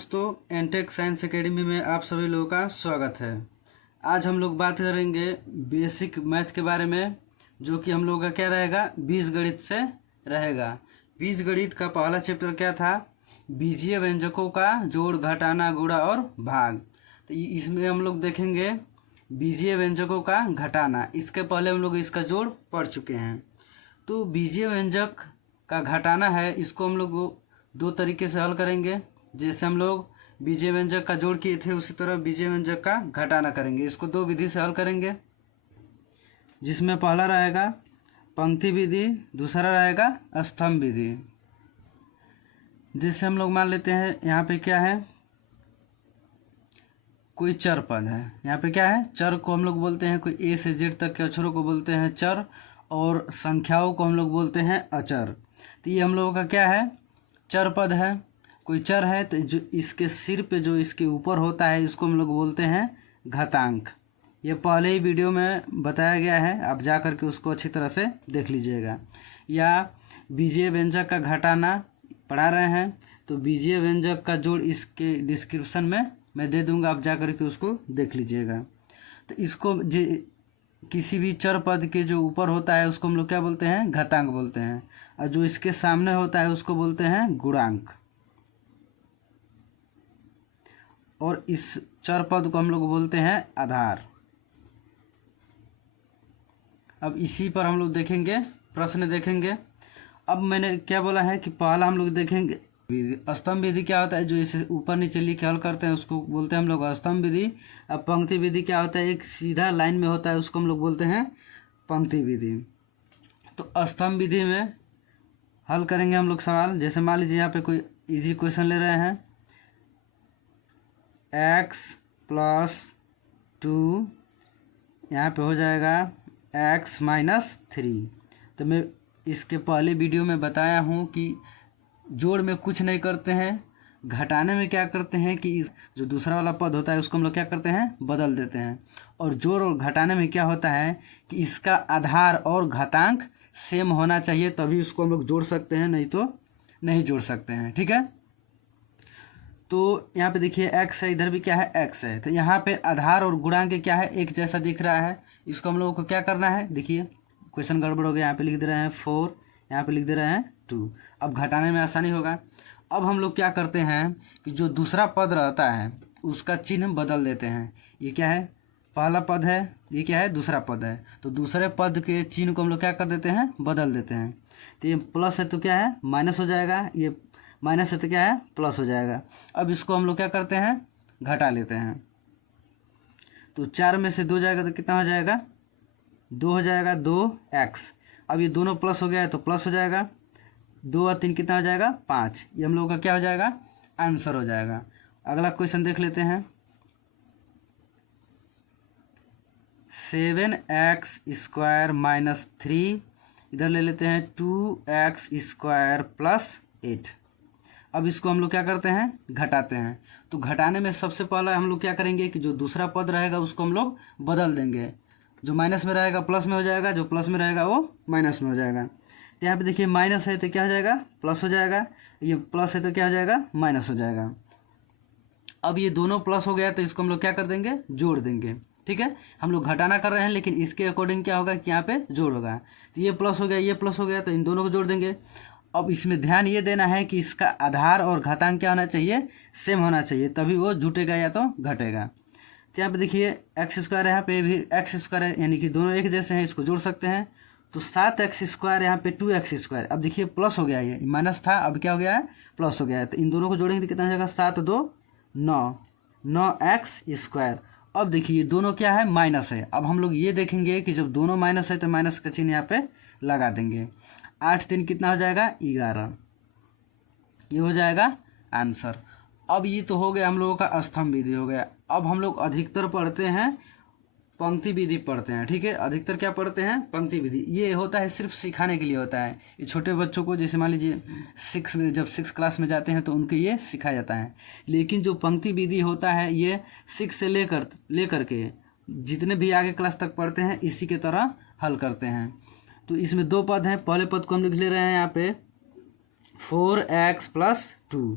दोस्तों, NTech science academy में आप सभी लोगों का स्वागत है। आज हम लोग बात करेंगे बेसिक मैथ के बारे में, जो कि हम लोगों का क्या रहेगा, बीजगणित से रहेगा। बीजगणित का पहला चैप्टर क्या था, बीजीय व्यंजकों का जोड़, घटाना, गुणा और भाग। तो इसमें हम लोग देखेंगे बीजीय व्यंजकों का घटाना। इसके पहले हम लोग इसका जोड़ पढ़ चुके हैं। तो बीजीय व्यंजक का घटाना है, इसको हम लोग दो तरीके से हल करेंगे। जैसे हम लोग बीजीय व्यंजक का जोड़ किए थे, उसी तरह बीजीय व्यंजक का घटाना करेंगे। इसको दो विधि से हल करेंगे, जिसमें पहला रहेगा पंक्ति विधि, दूसरा रहेगा स्तंभ विधि। जैसे हम लोग मान लेते हैं यहाँ पे क्या है, कोई चर पद है। यहाँ पे क्या है, चर को हम लोग बोलते हैं, कोई ए से जेड तक के अक्षरों को बोलते हैं चर, और संख्याओं को हम लोग बोलते हैं अचर। तो ये हम लोगों का क्या है, चर पद है। कोई चर है तो जो इसके सिर पे जो इसके ऊपर होता है, इसको हम लोग बोलते हैं घातांक। ये पहले ही वीडियो में बताया गया है, आप जा कर के उसको अच्छी तरह से देख लीजिएगा। या बीजीय व्यंजक का घटाना पढ़ा रहे हैं, तो बीजीय व्यंजक का जोड़ इसके डिस्क्रिप्शन में मैं दे दूंगा, आप जा कर के उसको देख लीजिएगा। तो इसको किसी भी चर पद के जो ऊपर होता है उसको हम लोग क्या बोलते हैं, घातांक बोलते हैं, और जो इसके सामने होता है उसको बोलते हैं गुणांक। और इस चर पद को हम लोग बोलते हैं आधार। अब इसी पर हम लोग देखेंगे, प्रश्न देखेंगे। अब मैंने क्या बोला है कि पहला हम लोग देखेंगे स्तंभ विधि क्या होता है, जो इसे ऊपर नीचे लिख के हल करते हैं उसको बोलते हैं हम लोग स्तंभ विधि। अब पंक्ति विधि क्या होता है, एक सीधा लाइन में होता है, उसको हम लोग बोलते हैं पंक्ति विधि। तो स्तंभ विधि में हल करेंगे हम लोग सवाल। जैसे मान लीजिए यहाँ पे कोई इजी क्वेश्चन ले रहे हैं, x + 2 यहाँ पे हो जाएगा x - 3। तो मैं इसके पहले वीडियो में बताया हूँ कि जोड़ में कुछ नहीं करते हैं, घटाने में क्या करते हैं कि इस जो दूसरा वाला पद होता है उसको हम लोग क्या करते हैं, बदल देते हैं। और जोड़ और घटाने में क्या होता है कि इसका आधार और घातांक सेम होना चाहिए, तभी उसको हम लोग जोड़ सकते हैं, नहीं तो नहीं जोड़ सकते हैं। ठीक है, तो यहाँ पे देखिए x है, इधर भी क्या है, x है। तो यहाँ पे आधार और गुणांक क्या है, एक जैसा दिख रहा है। इसको हम लोगों को क्या करना है, देखिए क्वेश्चन गड़बड़ हो गया, यहाँ पे लिख दे रहे हैं 4, यहाँ पे लिख दे रहे हैं 2। अब घटाने में आसानी होगा। अब हम लोग क्या करते हैं कि जो दूसरा पद रहता है उसका चिन्ह बदल देते हैं। ये क्या है, पहला पद है, ये क्या है, दूसरा पद है। तो दूसरे पद के चिन्ह को हम लोग क्या कर देते हैं, बदल देते हैं। तो ये प्लस है तो क्या है, माइनस हो जाएगा, ये माइनस है तो क्या है, प्लस हो जाएगा। अब इसको हम लोग क्या करते हैं, घटा लेते हैं। तो 4 में से 2 जाएगा तो कितना हो जाएगा, 2 हो जाएगा, 2x। अब ये दोनों प्लस हो गया है तो प्लस हो जाएगा, 2 और 3 कितना हो जाएगा, 5। ये हम लोगों का क्या हो जाएगा, आंसर हो जाएगा। अगला क्वेश्चन देख लेते हैं, 7x² - 3, इधर ले लेते हैं 2x² + 8। अब इसको हम लोग क्या करते हैं, घटाते हैं। तो घटाने में सबसे पहले हम लोग क्या करेंगे कि जो दूसरा पद रहेगा उसको हम लोग बदल देंगे। जो माइनस में रहेगा प्लस में हो जाएगा, जो प्लस में रहेगा वो माइनस में हो जाएगा। तो यहाँ पे देखिए माइनस है तो क्या हो जाएगा, प्लस हो जाएगा, ये प्लस है तो क्या हो जाएगा, माइनस हो जाएगा। अब ये दोनों प्लस हो गया तो इसको हम लोग क्या कर देंगे, जोड़ देंगे। ठीक है, हम लोग घटाना कर रहे हैं लेकिन इसके अकॉर्डिंग क्या होगा कि यहाँ पे जोड़ होगा। तो ये प्लस हो गया, ये प्लस हो गया, तो इन दोनों को जोड़ देंगे। अब इसमें ध्यान ये देना है कि इसका आधार और घातांक क्या होना चाहिए, सेम होना चाहिए, तभी वो जुटेगा या तो घटेगा। तो यहाँ पे देखिए x², यहाँ पे भी x² है, यानी कि दोनों एक जैसे हैं, इसको जोड़ सकते हैं। तो 7x², यहाँ पे 2x²। अब देखिए प्लस हो गया, ये माइनस था, अब क्या हो गया है, प्लस हो गया है। तो इन दोनों को जोड़ेंगे तो कितना हो जाएगा, 7 × 2 = 9, 9x²। अब देखिए ये दोनों क्या है, माइनस है। अब हम लोग ये देखेंगे कि जब दोनों माइनस है तो माइनस का चिन्ह यहाँ पे लगा देंगे। 8 × 3 कितना हो जाएगा, 11। ये हो जाएगा आंसर। अब ये तो हो गया हम लोगों का स्तंभ विधि हो गया। अब हम लोग अधिकतर पढ़ते हैं पंक्ति विधि पढ़ते हैं। ठीक है, अधिकतर क्या पढ़ते हैं, पंक्ति विधि। ये होता है सिर्फ सिखाने के लिए होता है, ये छोटे बच्चों को, जैसे मान लीजिए 6 में, जब 6 क्लास में जाते हैं तो उनको ये सिखाया जाता है। लेकिन जो पंक्ति विधि होता है ये 6 से लेकर के जितने भी आगे क्लास तक पढ़ते हैं इसी के तरह हल करते हैं। तो इसमें 2 पद हैं, पहले पद को हम लिख ले रहे हैं यहाँ पे 4x + 2,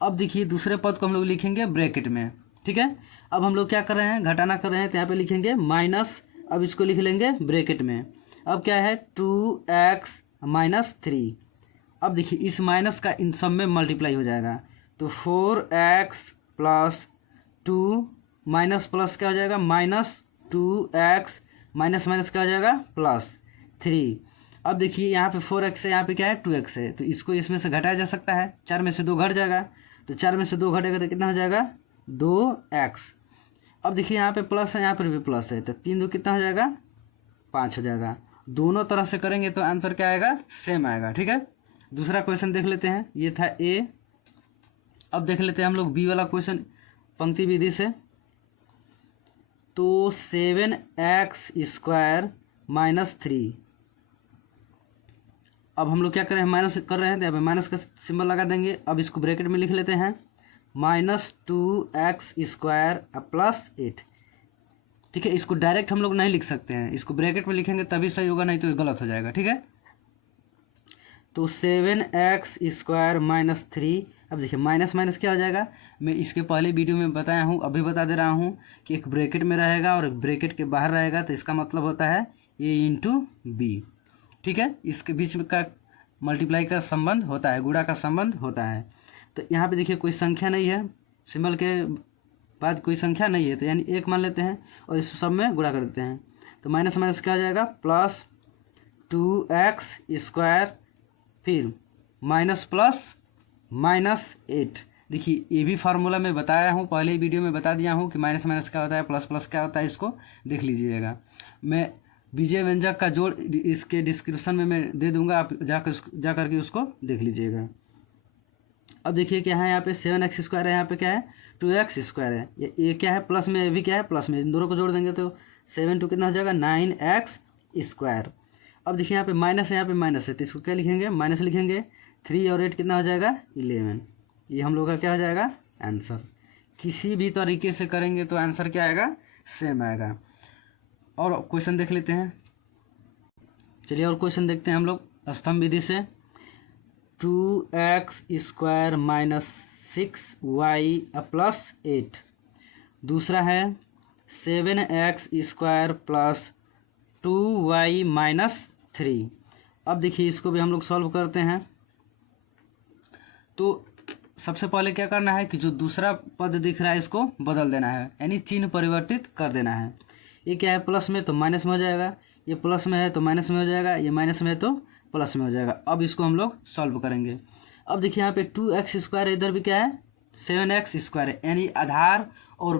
अब देखिए दूसरे पद को हम लोग लिखेंगे ब्रैकेट में, ठीक है। अब हम लोग क्या कर रहे हैं, घटाना कर रहे हैं, तो यहाँ पे लिखेंगे माइनस, अब इसको लिख लेंगे ब्रैकेट में। अब क्या है 2x माइनस 3। अब देखिए इस माइनस का इन सब में मल्टीप्लाई हो जाएगा, तो 4x प्लस 2 माइनस प्लस क्या हो जाएगा माइनस 2x माइनस माइनस क्या हो जाएगा प्लस 3। अब देखिए यहाँ पे 4x है, यहाँ पे क्या है 2x है, तो इसको इसमें से घटाया जा सकता है, 4 में से 2 घट जाएगा, तो 4 में से 2 घटेगा तो कितना हो जाएगा 2x। अब देखिए यहाँ पे प्लस है, यहाँ पर भी प्लस है, तो 3 2 कितना हो जाएगा 5 हो जाएगा। दोनों तरह से करेंगे तो आंसर क्या आएगा, सेम आएगा, ठीक है। दूसरा क्वेश्चन देख लेते हैं, ये था ए। अब देख लेते हैं हम लोग बी वाला क्वेश्चन पंक्ति विधि से। तो 7x स्क्वायर माइनस 3। अब हम लोग क्या कर रहे हैं, माइनस कर रहे हैं, तो यहाँ पे माइनस का सिंबल लगा देंगे। अब इसको ब्रैकेट में लिख लेते हैं, माइनस 2x स्क्वायर प्लस 8, ठीक है। इसको डायरेक्ट हम लोग नहीं लिख सकते हैं, इसको ब्रैकेट में लिखेंगे तभी सही होगा, नहीं तो ये गलत हो जाएगा, ठीक है। तो 7x स्क्वायर माइनस 3। अब देखिए माइनस माइनस क्या हो जाएगा, मैं इसके पहले वीडियो में बताया हूँ, अभी बता दे रहा हूँ कि एक ब्रैकेट में रहेगा और एक ब्रैकेट के बाहर रहेगा, तो इसका मतलब होता है ए इंटू बी, ठीक है। इसके बीच में का मल्टीप्लाई का संबंध होता है, गुणा का संबंध होता है। तो यहाँ पे देखिए कोई संख्या नहीं है, सिंबल के बाद कोई संख्या नहीं है, तो यानी 1 मान लेते हैं और इस सब में गुणा कर देते हैं, तो माइनस माइनस क्या हो जाएगा प्लस 2x स्क्वायर, फिर माइनस प्लस माइनस 8। देखिए ये भी फार्मूला मैं बताया हूँ, पहले ही वीडियो में बता दिया हूँ कि माइनस माइनस क्या होता है, प्लस प्लस क्या होता है, इसको देख लीजिएगा। मैं बीजे व्यंजक का जोड़ इसके डिस्क्रिप्शन में मैं दे दूंगा, आप जा करके उसको देख लीजिएगा। अब देखिए क्या है, यहाँ पे 7x स्क्वायर है, यहाँ पे क्या है 2x स्क्वायर है, ये क्या है प्लस में, ये भी क्या है प्लस में, इन दोनों को जोड़ देंगे तो 7 2 कितना हो जाएगा 9x स्क्वायर। अब देखिए यहाँ पे माइनस है, यहाँ पे माइनस है, तो इसको क्या लिखेंगे माइनस लिखेंगे, 3 और 8 कितना हो जाएगा 11। ये हम लोग का क्या हो जाएगा आंसर। किसी भी तरीके से करेंगे तो आंसर क्या आएगा, सेम आएगा। और क्वेश्चन देख लेते हैं, चलिए और क्वेश्चन देखते हैं हम लोग स्तंभ विधि से। 2x square minus 6y plus 8। दूसरा है 7x square plus 2y minus 3। अब देखिए इसको भी हम लोग सॉल्व करते हैं। तो सबसे पहले क्या करना है कि जो दूसरा पद दिख रहा है इसको बदल देना है, यानी चिन्ह परिवर्तित कर देना है। ये क्या है प्लस में तो माइनस में हो जाएगा, ये प्लस में है तो माइनस में हो जाएगा, ये माइनस में है तो प्लस में हो जाएगा। अब इसको हम लोग सॉल्व करेंगे। अब देखिए यहाँ पे 2x स्क्वायर, इधर भी क्या है 7x स्क्वायर है, यानी आधार और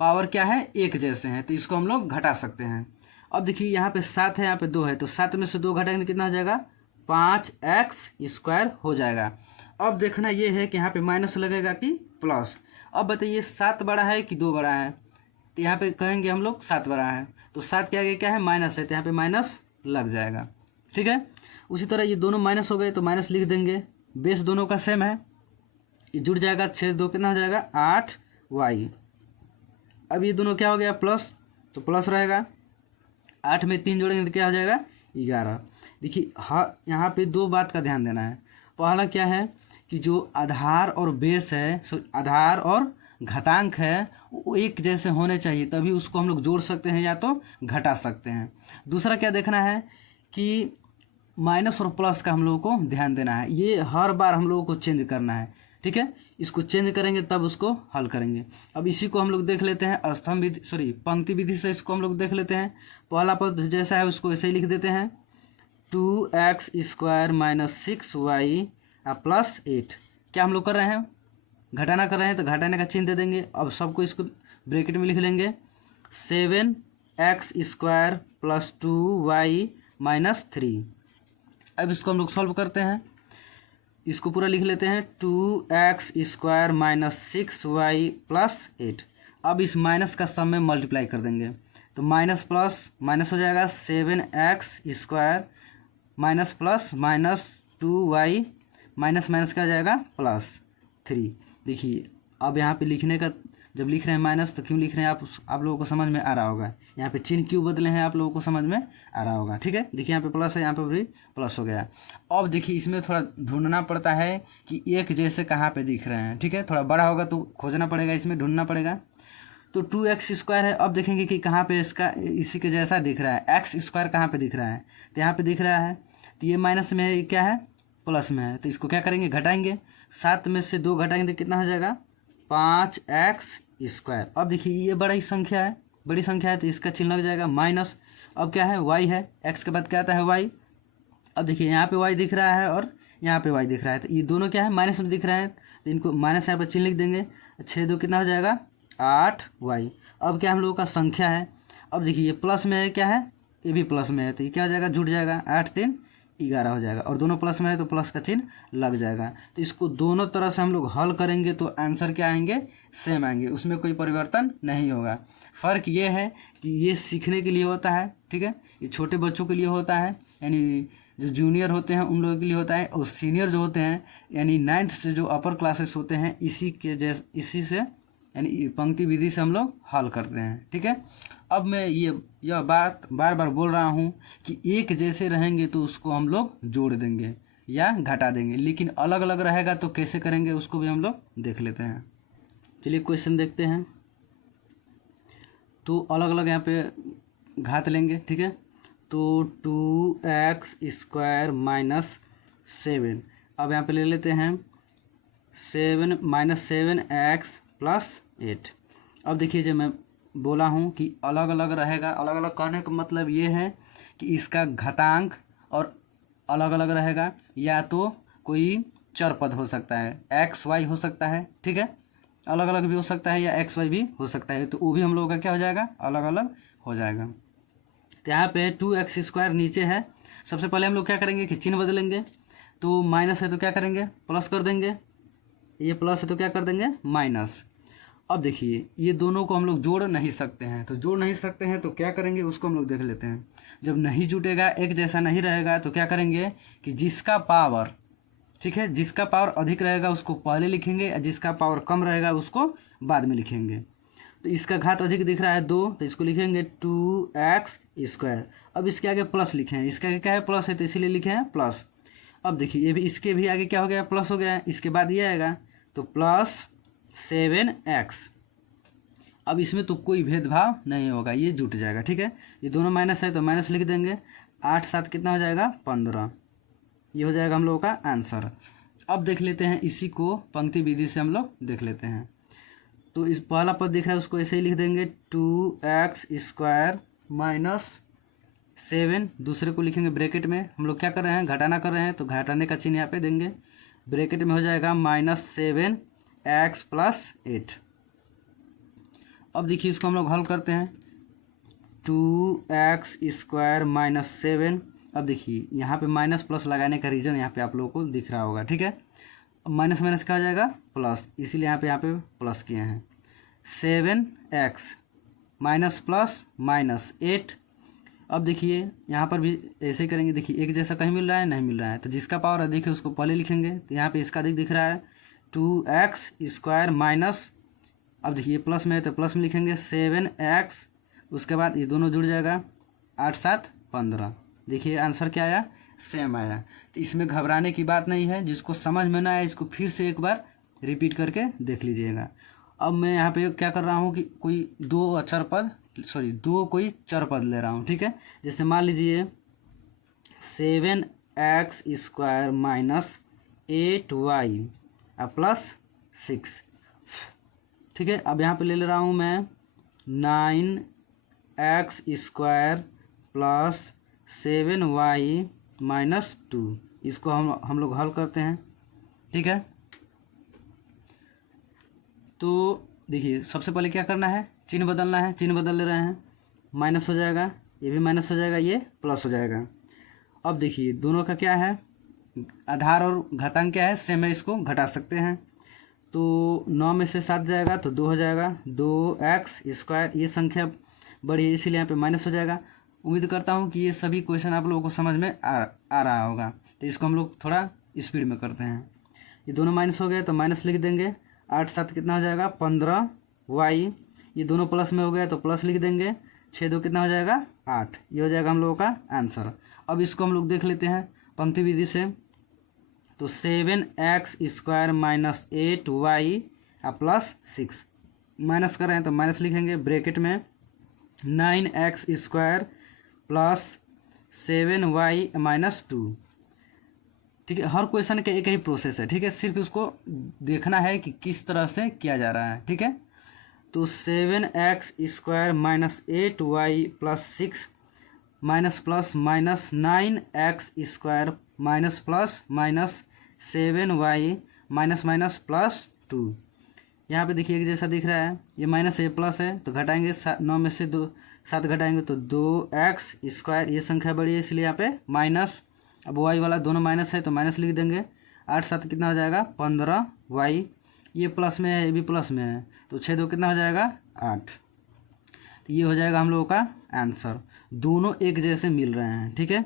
पावर क्या है एक जैसे हैं, तो इसको हम लोग घटा सकते हैं। अब देखिए यहाँ पे 7 है, यहाँ पे 2 है, तो 7 में से 2 घटाएंगे तो कितना हो जाएगा 5x स्क्वायर हो जाएगा। अब देखना ये है कि यहाँ पे माइनस लगेगा कि प्लस। अब बताइए 7 बड़ा है कि 2 बड़ा है, तो यहाँ पे कहेंगे हम लोग 7 बड़ा है, तो 7 के आगे क्या है माइनस है, तो यहाँ पे माइनस लग जाएगा, ठीक है। उसी तरह ये दोनों माइनस हो गए तो माइनस लिख देंगे, बेस दोनों का सेम है, ये जुड़ जाएगा, 6 2 कितना हो जाएगा 8y। अब ये दोनों क्या हो गया प्लस, तो प्लस रहेगा, 8 में 3 जोड़ेंगे तो क्या हो जाएगा 11। देखिए हाँ यहाँ पे 2 बात का ध्यान देना है। पहला क्या है कि जो आधार और बेस है, आधार और घातांक है वो एक जैसे होने चाहिए, तभी उसको हम लोग जोड़ सकते हैं या तो घटा सकते हैं। दूसरा क्या देखना है कि माइनस और प्लस का हम लोगों को ध्यान देना है, ये हर बार हम लोगों को चेंज करना है, ठीक है। इसको चेंज करेंगे तब उसको हल करेंगे। अब इसी को हम लोग देख लेते हैं स्तंभ विधि पंक्ति विधि से, इसको हम लोग देख लेते हैं। पहला पद जैसा है उसको ऐसे ही लिख देते हैं, 2x square minus 6y plus 8। क्या हम लोग कर रहे हैं घटाना कर रहे हैं, तो घटाने का चिन्ह दे देंगे। अब सबको इसको ब्रैकेट में लिख लेंगे, 7x square plus 2y minus 3। अब इसको हम लोग सॉल्व करते हैं, इसको पूरा लिख लेते हैं, 2x square minus 6y plus 8। अब इस माइनस का सम में मल्टीप्लाई कर देंगे, तो माइनस प्लस माइनस हो जाएगा, 7x square minus plus minus 2y minus minus क्या हो जाएगा प्लस 3। देखिए अब यहाँ पे लिखने का जब लिख रहे हैं माइनस तो क्यों लिख रहे हैं आप लोगों को समझ में आ रहा होगा। यहाँ पे चिन्ह क्यों बदले हैं आप लोगों को समझ में आ रहा होगा। ठीक है, देखिए यहाँ पे प्लस है, यहाँ पे भी प्लस हो गया। अब देखिए इसमें थोड़ा ढूंढना पड़ता है कि एक जैसे कहाँ पे दिख रहे हैं। ठीक है, थोड़ा बड़ा होगा तो खोजना पड़ेगा, इसमें ढूंढना पड़ेगा। तो 2x² है। अब देखेंगे कि कहाँ पे इसका इसी के जैसा दिख रहा है। x² कहाँ पे दिख रहा है, तो यहाँ पे दिख रहा है। तो ये माइनस में है, ये क्या है, प्लस में है। तो इसको क्या करेंगे, घटाएंगे। 7 में से 2 घटाएंगे तो कितना हो जाएगा, 5x²। अब देखिए ये बड़ी संख्या है, बड़ी संख्या है तो इसका चिन्ह लग जाएगा माइनस। अब क्या है, y है, x के बाद क्या आता है y। अब देखिए यहाँ पे y दिख रहा है और यहाँ पे y दिख रहा है, तो ये दोनों क्या है, माइनस में दिख रहा है, तो इनको माइनस यहाँ पर चिन्ह लिख देंगे। 6 2 कितना हो जाएगा, 8y। अब क्या हम लोगों का संख्या है। अब देखिए ये प्लस में है, क्या है, ये भी प्लस में है, तो ये क्या हो जाएगा, जुड़ जाएगा, 8 3 11 हो जाएगा। और दोनों प्लस में है तो प्लस का चिन्ह लग जाएगा। तो इसको दोनों तरह से हम लोग हल करेंगे तो आंसर क्या आएंगे, सेम आएंगे, उसमें कोई परिवर्तन नहीं होगा। फ़र्क ये है कि ये सीखने के लिए होता है, ठीक है, ये छोटे बच्चों के लिए होता है, यानी जो जूनियर होते हैं उन लोगों के लिए होता है। और सीनियर जो होते हैं यानी 9th से जो अपर क्लासेस होते हैं, इसी से यानी पंक्ति विधि से हम लोग हल करते हैं। ठीक है, अब मैं यह बात बार बार बोल रहा हूँ कि एक जैसे रहेंगे तो उसको हम लोग जोड़ देंगे या घटा देंगे, लेकिन अलग अलग रहेगा तो कैसे करेंगे उसको भी हम लोग देख लेते हैं। चलिए क्वेश्चन देखते हैं। तो अलग अलग यहाँ पे घात लेंगे। ठीक है, तो 2x² माइनस 7। अब यहाँ पे ले लेते हैं 7 माइनस 7x प्लस 8। अब देखिए जब मैं बोला हूँ कि अलग अलग रहेगा, अलग अलग कहने का मतलब ये है कि इसका घातांक और अलग अलग रहेगा, या तो कोई चर पद हो सकता है, x y हो सकता है। ठीक है, अलग अलग भी हो सकता है या x y भी हो सकता है, तो वो भी हम लोगों का क्या हो जाएगा, अलग अलग हो जाएगा। तो यहाँ पे 2x² नीचे है। सबसे पहले हम लोग क्या करेंगे कि चिन्ह बदलेंगे। तो माइनस है तो क्या करेंगे, प्लस कर देंगे, ये प्लस है तो क्या कर देंगे, माइनस। अब देखिए ये दोनों को हम लोग जोड़ नहीं सकते हैं, तो जोड़ नहीं सकते हैं तो क्या करेंगे उसको हम लोग देख लेते हैं। जब नहीं जुटेगा, एक जैसा नहीं रहेगा, तो क्या करेंगे कि जिसका पावर, ठीक है, जिसका पावर अधिक रहेगा उसको पहले लिखेंगे, और जिसका पावर कम रहेगा उसको बाद में लिखेंगे। तो इसका घात अधिक दिख रहा है 2, तो इसको लिखेंगे 2x²। अब इसके आगे प्लस लिखे हैं, इसके आगे क्या है, प्लस है, तो इसीलिए लिखे हैं प्लस। अब देखिए ये भी, इसके भी आगे क्या हो गया, प्लस हो गया, इसके बाद ये आएगा तो प्लस 7x। अब इसमें तो कोई भेदभाव नहीं होगा, ये जुट जाएगा। ठीक है, ये दोनों माइनस है तो माइनस लिख देंगे। 8 7 कितना हो जाएगा, 15। ये हो जाएगा हम लोगों का आंसर। अब देख लेते हैं इसी को पंक्ति विधि से हम लोग देख लेते हैं। तो इस पहला पद दिख रहा है उसको ऐसे ही लिख देंगे 2x² माइनस 7। दूसरे को लिखेंगे ब्रैकेट में, हम लोग क्या कर रहे हैं, घटाना कर रहे हैं, तो घटाने का चिन्ह यहाँ पे देंगे। ब्रैकेट में हो जाएगा -7x प्लस 8। अब देखिए इसको हम लोग हल करते हैं। 2x² minus 7। अब देखिए यहाँ पे माइनस प्लस लगाने का रीज़न यहाँ पे आप लोगों को दिख रहा होगा। ठीक है, अब माइनस माइनस क्या हो जाएगा, प्लस, इसीलिए यहाँ पे प्लस किए हैं। 7x minus plus minus 8। अब देखिए यहाँ पर भी ऐसे ही करेंगे। देखिए एक जैसा कहीं मिल रहा है, नहीं मिल रहा है, तो जिसका पावर अधिक है उसको पहले लिखेंगे। तो यहाँ पे इसका अधिक दिख रहा है 2x² माइनस, अब देखिए प्लस में है तो प्लस में लिखेंगे 7x, उसके बाद ये दोनों जुड़ जाएगा 8 7 15। देखिए आंसर क्या आया, सेम आया। तो इसमें घबराने की बात नहीं है, जिसको समझ में ना आए इसको फिर से एक बार रिपीट करके देख लीजिएगा। अब मैं यहाँ पे क्या कर रहा हूँ कि कोई दो कोई चर पद ले रहा हूँ। ठीक है, जैसे मान लीजिए 7x² माइनस 8y प्लस 6। ठीक है, अब यहाँ पे ले रहा हूँ मैं 9x² प्लस 7y माइनस 2। इसको हम लोग हल करते हैं। ठीक है, तो देखिए सबसे पहले क्या करना है, चिन्ह बदलना है। चिन्ह बदल ले रहे हैं, माइनस हो जाएगा, ये भी माइनस हो जाएगा, ये प्लस हो जाएगा। अब देखिए दोनों का क्या है, आधार और घातांक क्या है, सेम है, इसको घटा सकते हैं। तो 9 में से 7 जाएगा तो 2 हो जाएगा, 2x²। ये संख्या बड़ी है इसीलिए यहाँ पे माइनस हो जाएगा। उम्मीद करता हूँ कि ये सभी क्वेश्चन आप लोगों को समझ में आ रहा होगा। तो इसको हम लोग थोड़ा स्पीड में करते हैं। ये दोनों माइनस हो गए तो माइनस लिख देंगे। 8 7 कितना हो जाएगा, 15। वाई, ये दोनों प्लस में हो गया तो प्लस लिख देंगे, 6 दो कितना हो जाएगा 8, ये हो जाएगा हम लोगों का आंसर। अब इसको हम लोग देख लेते हैं पंक्ति विधि से, तो 7x² minus 8y plus 6, minus कर रहे हैं तो माइनस लिखेंगे, ब्रैकेट में 9x² प्लस 7y माइनस 2। ठीक है, हर क्वेश्चन का एक ही प्रोसेस है। ठीक है, सिर्फ उसको देखना है कि किस तरह से किया जा रहा है। ठीक है, तो 7x² minus 8y plus 6 minus plus minus 9x² minus plus minus 7y minus minus plus 2। यहाँ पे देखिए एक जैसा दिख रहा है, ये माइनस ये प्लस है तो घटाएंगे, 9 में से 7 घटाएंगे तो 2x², ये संख्या बड़ी है इसलिए यहाँ पे माइनस। अब y वाला दोनों माइनस है तो माइनस लिख देंगे, 8 7 कितना हो जाएगा 15y, ये प्लस में है ये भी प्लस में है तो 6 दो कितना हो जाएगा 8। तो ये हो जाएगा हम लोगों का आंसर, दोनों एक जैसे मिल रहे हैं। ठीक है,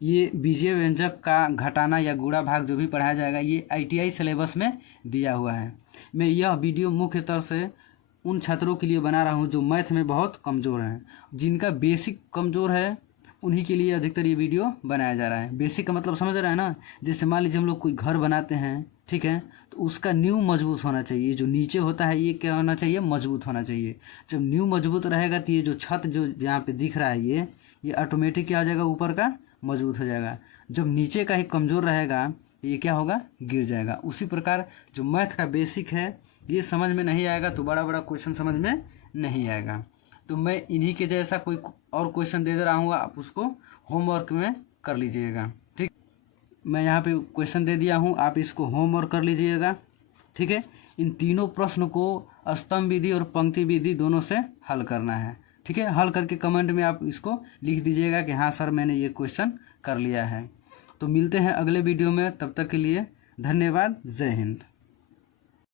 ये बीजीय व्यंजक का घटाना या गुणा भाग जो भी पढ़ाया जाएगा ये ITI सिलेबस में दिया हुआ है। मैं यह वीडियो मुख्य तौर से उन छात्रों के लिए बना रहा हूँ जो मैथ में बहुत कमज़ोर हैं, जिनका बेसिक कमज़ोर है उन्हीं के लिए अधिकतर ये वीडियो बनाया जा रहा है। बेसिक का मतलब समझ रहे हैं ना, जैसे मान लीजिए हम लोग कोई घर बनाते हैं, ठीक है, तो उसका नींव मजबूत होना चाहिए, जो नीचे होता है ये क्या होना चाहिए, मजबूत होना चाहिए। जब नींव मजबूत रहेगा तो ये जो छत जो यहाँ पे दिख रहा है ये ऑटोमेटिक क्या हो जाएगा, ऊपर का मजबूत हो जाएगा। जब नीचे का ही कमज़ोर रहेगा तो ये क्या होगा, गिर जाएगा। उसी प्रकार जो मैथ का बेसिक है ये समझ में नहीं आएगा तो बड़ा बड़ा क्वेश्चन समझ में नहीं आएगा। तो मैं इन्हीं के जैसा कोई और क्वेश्चन दे रहा हूँ, आप उसको होमवर्क में कर लीजिएगा। ठीक, मैं यहाँ पे क्वेश्चन दे दिया हूँ, आप इसको होमवर्क कर लीजिएगा। ठीक है, इन तीनों प्रश्न को स्तंभ विधि और पंक्ति विधि दोनों से हल करना है। ठीक है, हल करके कमेंट में आप इसको लिख दीजिएगा कि हाँ सर मैंने ये क्वेश्चन कर लिया है। तो मिलते हैं अगले वीडियो में, तब तक के लिए धन्यवाद, जय हिंद।